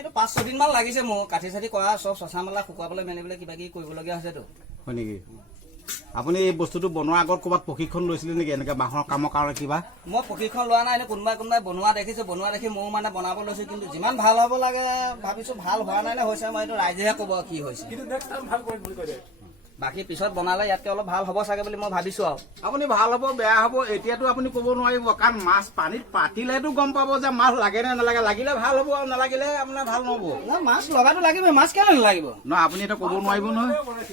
এইটো 5-6 দিন মান লাগিছে মোৰ কাঠি চাঠি কৰা সব চচা মেলা শুকুৱাবলৈ মেলিবলৈ কিবা কিবি কৰিবলগীয়া হৈছেতো হয় নেকি আপুনি এই বস্তুটো বনোৱাৰ আগত ক'ৰবাত প্ৰশিক্ষণ লৈছিলে নেকি এনেকৈ বাঁহৰ কামৰ কাৰণে কিবা মই প্ৰশিক্ষণ লোৱা নাই কোনোবাই বনোৱা দেখিছে বনোৱা দেখি ময়ো মানে বনাব লৈছোঁ কিন্তু যিমান ভাল হ'ব লাগে ভাবিছোঁ ভাল হোৱা নাই নে হৈছে মই এইটো ৰাইজেহে ক'ব কি হৈছে বাকী পিছত বনালে ইয়াতকৈ অলপ ভাল হ'ব চাগে বুলি মই ভাবিছোঁ আৰু আপুনি ভাল হ'ব বেয়া হ'ব এতিয়াতো আপুনি ক'ব নোৱাৰিব কাৰণ মাছ পানীত পাতিলেতো গম পাব যে মাছ লাগে নে নালাগে লাগিলে ভাল হ'ব আৰু নালাগিলে আপোনাৰ ভাল নহ'ব মাছ লগাটো লাগিবই মাছ কেলৈ নালাগিব নহয় আপুনি এতিয়া ক'ব নোৱাৰিব নহয়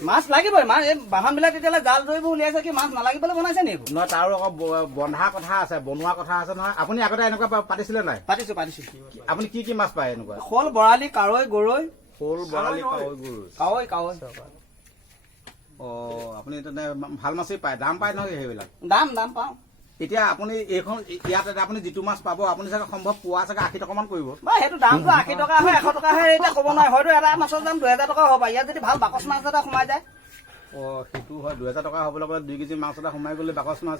মাছ লাগিবই মাছ এই বাহনবিলাক তেতিয়াহ'লে জাল জৰিব উলিয়াইছে কি মাছ নালাগিবলৈ বনাইছে নেকি নহয় তাৰো আকৌ বন্ধা কথা আছে বনোৱা কথা আছে নহয় আপুনি আগতে এনেকুৱা পাতিছিলে নাই পাতিছোঁ আপুনি কি কি মাছ পায় এনেকুৱা শ'ল বৰালি কাৱৈ গৰৈ শ'ল বৰালি কাৱৈ আপুনি তেনে ভাল মাছেই পায় দাম পায় নহয় সেইবিলাক দাম পাওঁ এতিয়া আপুনি এইখন ইয়াত আপুনি যিটো মাছ পাব আপুনি চাগে সম্ভৱ পোৱা চাগে 80 টকামান পৰিব বা সেইটো দামটো 80 টকা হয় 100 টকা হয় এতিয়া ক'ব নোৱাৰে হয়তো এটা মাছৰ দাম 2000 টকা হ'ব পাৰে ইয়াত যদি ভাল বাকচ মাছ এটা সোমাই যায় সেইটো হয় 2000 টকা হ'বলৈ গ'লে 2 কেজি মাছ এটা সোমাই গ'লে বাকচ মাছ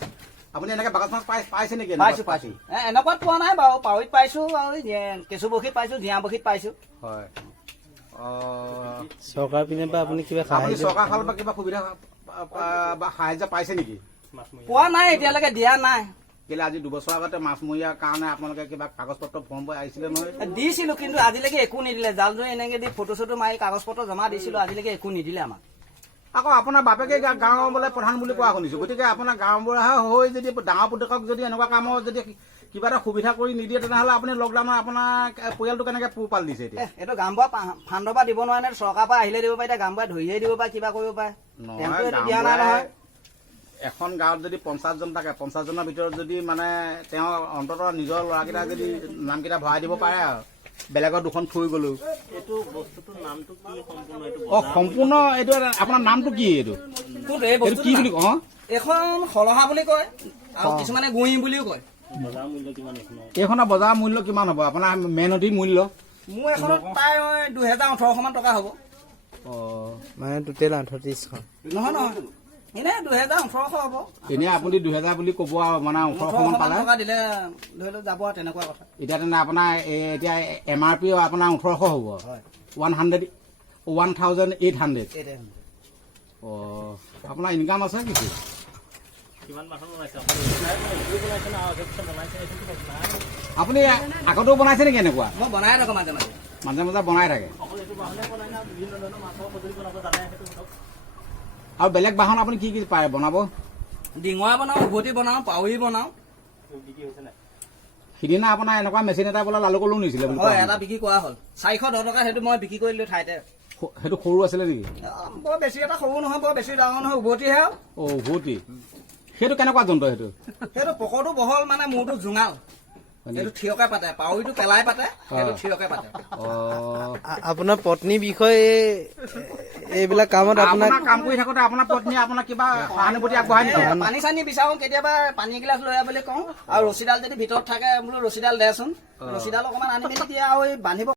আপুনি এনেকৈ বাকচ মাছ পাইছে নেকি পাইছোঁ এনেকুৱাত পোৱা নাই বাৰু পাৱৈত পাইছোঁ আৰু কেঁচু বশীত পাইছোঁ জীয়া বশীত পাইছোঁ হয় চৰকাৰ পিনে পৰা আপুনি কিবা চৰকাৰ ফালৰ পৰা কিবা সুবিধা বা সাহায্য পাইছে নেকি পোৱা নাই এতিয়ালৈকে দিয়া নাই কেলে আজি 2 বছৰ আগতে মাছমৰীয়াৰ কাৰণে আপোনালোকে কিবা কাগজ পত্ৰ ফৰ্ম আহিছিলে নহয় দিছিলোঁ কিন্তু আজিলৈকে একো নিদিলে জাল জৰি এনেকৈ দি ফটো চটো মাৰি কাগজ পত্ৰ জমা দিছিলোঁ আজিলৈকে একো নিদিলে আমাক আকৌ আপোনাৰ বাপেকে গাঁৱৰ বোলে প্ৰধান বুলি কোৱা শুনিছোঁ গতিকে আপোনাৰ গাঁওবুঢ়া হৈ যদি ডাঙৰ পুতেকক যদি এনেকুৱা কামত যদি কিবা এটা সুবিধা কৰি নিদিয়ে তেনেহ'লে আপুনি লকডাউনত আপোনাৰ পৰিয়ালটো কেনেকৈ পোহপাল দিছে এতিয়া এইটো গাঁওবুঢ়া ফাণ্ডৰ পৰা দিব নোৱাৰে নে চৰকাৰৰ পৰা আহিলে দিব পাৰে এতিয়া গাঁওবুঢ়াই ধৰিয়ে দিব পাৰে কিবা কৰিব পাৰে দিয়া নাই নহয় এখন গাঁৱত যদি 50 জন থাকে 50 জনৰ ভিতৰত যদি মানে তেওঁ অন্ততঃ নিজৰ ল'ৰাকেইটা যদি নামকেইটা ভৰাই দিব পাৰে আৰু বেলেগৰ দুখন থৈ গ'লো সম্পূৰ্ণ এইটো আপোনাৰ নামটো কি এইটো কি বুলি কয় এইখন সলহা বুলি কয় আৰু কিছুমানে গুঁই বুলিও কয় এইখনৰ বজাৰ মূল্য কিমান হ'ব আপোনাৰ মেহনতি মূল্য মোৰ এখনত প্ৰায় 2018 মান টকা হ'ব মানে টোটেল 38খন নহয় এনে 2018 হ'ব এনে আপুনি 2000 বুলি ক'ব আৰু মানে 18 মান পালে টকা দিলে ধৰি লওক যাব আৰু তেনেকুৱা কথা এতিয়া তেনে আপোনাৰ এতিয়া MRP আপোনাৰ 1800 হ'ব 1800 আপোনাৰ ইনকাম আছে কিছু আপুনি আগতেও বনাইছে নেকি এনেকুৱা মই বনাই থাকোঁ মাজে বনাই থাকে আৰু বেলেগ বাহন আপুনি কি পাৰে বনাব ডিঙৰা বনাওঁ উভতি বনাওঁ পাৱৈ বনাওঁ সিদিনা আপোনাৰ এনেকুৱা মেচিন এটা বোলে লালু কলো নিছিলে এটা বিক্ৰী কৰা হ'ল 410 টকা সেইটো মই বিক্ৰী কৰিলোঁ ঠাইতে সেইটো সৰু আছিলে নেকি বৰ বেছি এটা সৰু নহয় বৰ বেছি ডাঙৰ নহয় উভতিহে উভতি সেইটো কেনেকুৱা যন্ত্ৰ সেইটো পকৰটো বহল মানে মূৰটো জোঙাল এইটো থিয়কে পাতে পাৱৈটো পেলাই পাতে সেইটো থিয়কে পাতে আপোনাৰ পত্নীৰ বিষয়ে এইবিলাক কামত আপোনাৰ কাম কৰি থাকোতে আপোনাৰ পত্নী আপোনাৰ কিবা সহানুভূতি আগবঢ়াই নেকি পানী চানী বিচাৰোঁ কেতিয়াবা পানী এগিলাচ লৈ আহ বুলি কওঁ আৰু ৰছীডাল যদি ভিতৰত থাকে বোলো ৰছীডাল দেচোন ৰছীডাল অকণমান আনি মেলি দিয়ে আৰু বান্ধিব